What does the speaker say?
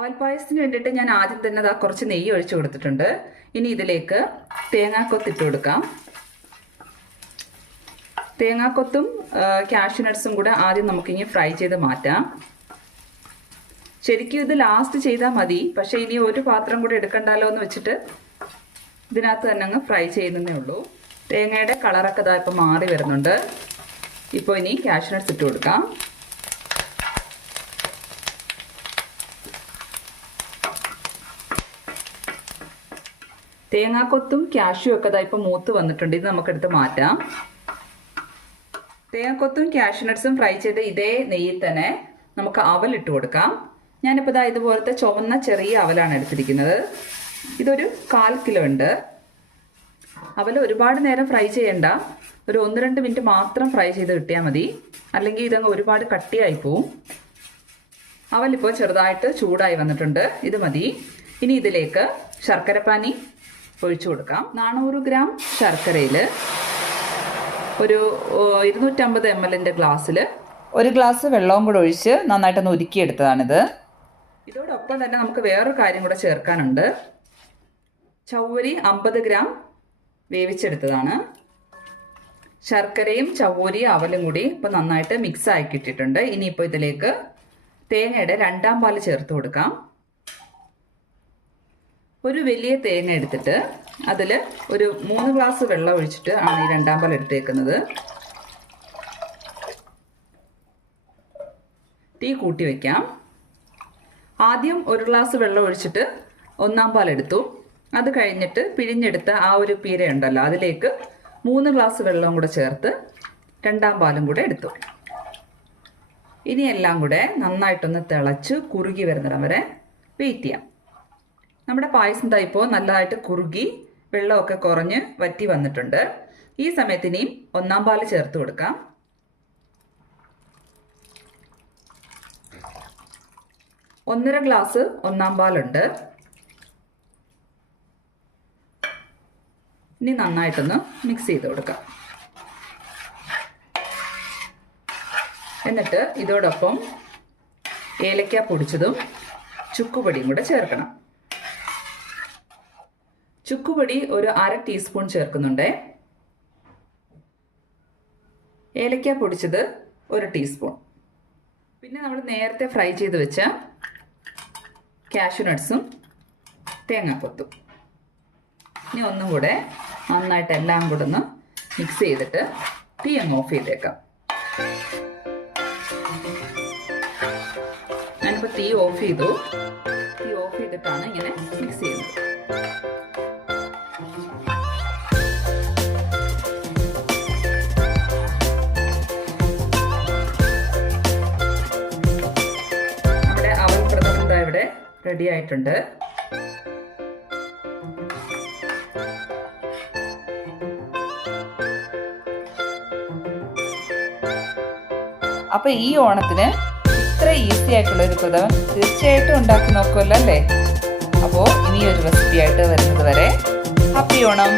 അവൽപ്പായസത്തിന് വേണ്ടിയിട്ട് ഞാൻ ആദ്യം തന്നെ അതാ കുറച്ച് നെയ്യ് ഒഴിച്ചു കൊടുത്തിട്ടുണ്ട്. ഇനി ഇതിലേക്ക് തേങ്ങാക്കൊത്ത് ഇട്ട് കൊടുക്കാം. തേങ്ങാക്കൊത്തും കാഷ്യൂ നട്ട്സും കൂടെ ആദ്യം നമുക്കിനി ഫ്രൈ ചെയ്ത് മാറ്റാം. ശരിക്കും ഇത് ലാസ്റ്റ് ചെയ്താൽ മതി. പക്ഷേ ഇനി ഒരു പാത്രം കൂടെ എടുക്കണ്ടല്ലോ എന്ന് വെച്ചിട്ട് ഇതിനകത്ത് തന്നെ അങ്ങ് ഫ്രൈ ചെയ്യുന്നേ ഉള്ളൂ. തേങ്ങയുടെ കളറൊക്കെ ഇതാ ഇപ്പം മാറി വരുന്നുണ്ട്. ഇപ്പോൾ ഇനി കാഷ്യൂ നട്ട്സ് ഇട്ട് കൊടുക്കാം. തേങ്ങാക്കൊത്തും കാഷ്യൂ ഒക്കെ ഇതാ ഇപ്പോൾ മൂത്ത് വന്നിട്ടുണ്ട്. ഇത് നമുക്കെടുത്ത് മാറ്റാം. തേങ്ങാക്കൊത്തും കാഷ്യൂ നട്ട്സും ഫ്രൈ ചെയ്ത് ഇതേ നെയ്യിൽ തന്നെ നമുക്ക് അവൽ ഇട്ട് കൊടുക്കാം. ഞാനിപ്പോൾ ഇതാ ഇതുപോലത്തെ ചുവന്ന ചെറിയ അവലാണ് എടുത്തിരിക്കുന്നത്. ഇതൊരു കാൽ കിലോ ഉണ്ട്. അവൽ ഒരുപാട് നേരം ഫ്രൈ ചെയ്യണ്ട. ഒരു ഒന്ന് രണ്ട് മിനിറ്റ് മാത്രം ഫ്രൈ ചെയ്ത് കിട്ടിയാൽ മതി. അല്ലെങ്കിൽ ഇതങ്ങ് ഒരുപാട് കട്ടിയായി പോവും. അവലിപ്പോൾ ചെറുതായിട്ട് ചൂടായി വന്നിട്ടുണ്ട്. ഇത് മതി. ഇനി ഇതിലേക്ക് ശർക്കരപ്പാനി ഒഴിച്ചു കൊടുക്കാം. നാനൂറ് ഗ്രാം ശർക്കരയിൽ ഒരു ഇരുന്നൂറ്റമ്പത് എം എല്ലിന്റെ ഗ്ലാസ്സിൽ ഒരു ഗ്ലാസ് വെള്ളവും കൂടെ ഒഴിച്ച് നന്നായിട്ടൊന്ന് ഉരുക്കിയെടുത്തതാണിത്. ഇതോടൊപ്പം തന്നെ നമുക്ക് വേറൊരു കാര്യം കൂടെ ചേർക്കാനുണ്ട്. ചവ്വരി അമ്പത് ഗ്രാം വേവിച്ചെടുത്തതാണ്. ശർക്കരയും ചവ്വരിയും അവലും കൂടി ഇപ്പോൾ നന്നായിട്ട് മിക്സ് ആക്കി ഇട്ടിട്ടുണ്ട് ഇനിയിപ്പോൾ ഇതിലേക്ക് തേങ്ങയുടെ രണ്ടാം പാൽ ചേർത്ത് കൊടുക്കാം. ഒരു വലിയ തേങ്ങ എടുത്തിട്ട് അതിൽ ഒരു മൂന്ന് ഗ്ലാസ് വെള്ളം ഒഴിച്ചിട്ട് ആണ് ഈ രണ്ടാം പാൽ എടുത്തേക്കുന്നത്. തീ കൂട്ടി വയ്ക്കാം ആദ്യം ഒരു ഗ്ലാസ് വെള്ളം ഒഴിച്ചിട്ട് ഒന്നാം പാൽ എടുത്തു. അത് കഴിഞ്ഞിട്ട് പിഴിഞ്ഞെടുത്ത ആ ഒരു പീര ഉണ്ടല്ലോ അതിലേക്ക് മൂന്ന് ഗ്ലാസ് വെള്ളവും കൂടെ ചേർത്ത് രണ്ടാം പാലും കൂടെ എടുത്തു. ഇനി എല്ലാം കൂടെ നന്നായിട്ടൊന്ന് തിളച്ച് കുറുകി വരുന്നിടം വരെ വെയിറ്റ് ചെയ്യാം. നമ്മുടെ പായസം ദാ ഇപ്പോൾ നല്ലതായിട്ട് കുറുകി വെള്ളമൊക്കെ കുറഞ്ഞ് വറ്റി വന്നിട്ടുണ്ട്. ഈ സമയത്തിനെയും ഒന്നാം പാൽ ചേർത്ത് കൊടുക്കാം. ഒന്നര ഗ്ലാസ് ഒന്നാം പാലുണ്ട്. ഇനി നന്നായിട്ടൊന്ന് മിക്സ് ചെയ്ത് കൊടുക്കാം. എന്നിട്ട് ഇതോടൊപ്പം ഏലക്ക പൊടിച്ചതും ചുക്കുപൊടിയും കൂടെ ചേർക്കണം. ചുക്കുപൊടി ഒരു അര ടീസ്പൂൺ ചേർക്കുന്നുണ്ട്. ഏലക്ക പൊടിച്ചത് ഒരു ടീസ്പൂൺ. പിന്നെ നമ്മൾ നേരത്തെ ഫ്രൈ ചെയ്ത് വെച്ച കാഷ്യൂ നട്ട്സും തേങ്ങാക്കൊത്തും ഇനി ഒന്നും കൂടെ നന്നായിട്ട് എല്ലാം കൂടെ ഒന്ന് മിക്സ് ചെയ്തിട്ട് തീ അങ്ങ് ഓഫ് ചെയ്തേക്കാം. ഞാനിപ്പോൾ തീ ഓഫ് ചെയ്തു. തീ ഓഫ് ചെയ്തിട്ടാണ് ഇങ്ങനെ മിക്സ് ചെയ്യുന്നത്. റെഡി ആയിട്ടുണ്ട്. അപ്പൊ ഈ ഓണത്തിന് ഇത്ര ഈസി ആയിട്ടുള്ള ഒരു പ്രഥമൻ തീർച്ചയായിട്ടും ഉണ്ടാക്കി നോക്കുമല്ലോ അല്ലേ? അപ്പോൾ ഇനിയൊരു റെസിപ്പി ആയിട്ട് വരുന്നത് വരെ ഹാപ്പി ഓണം.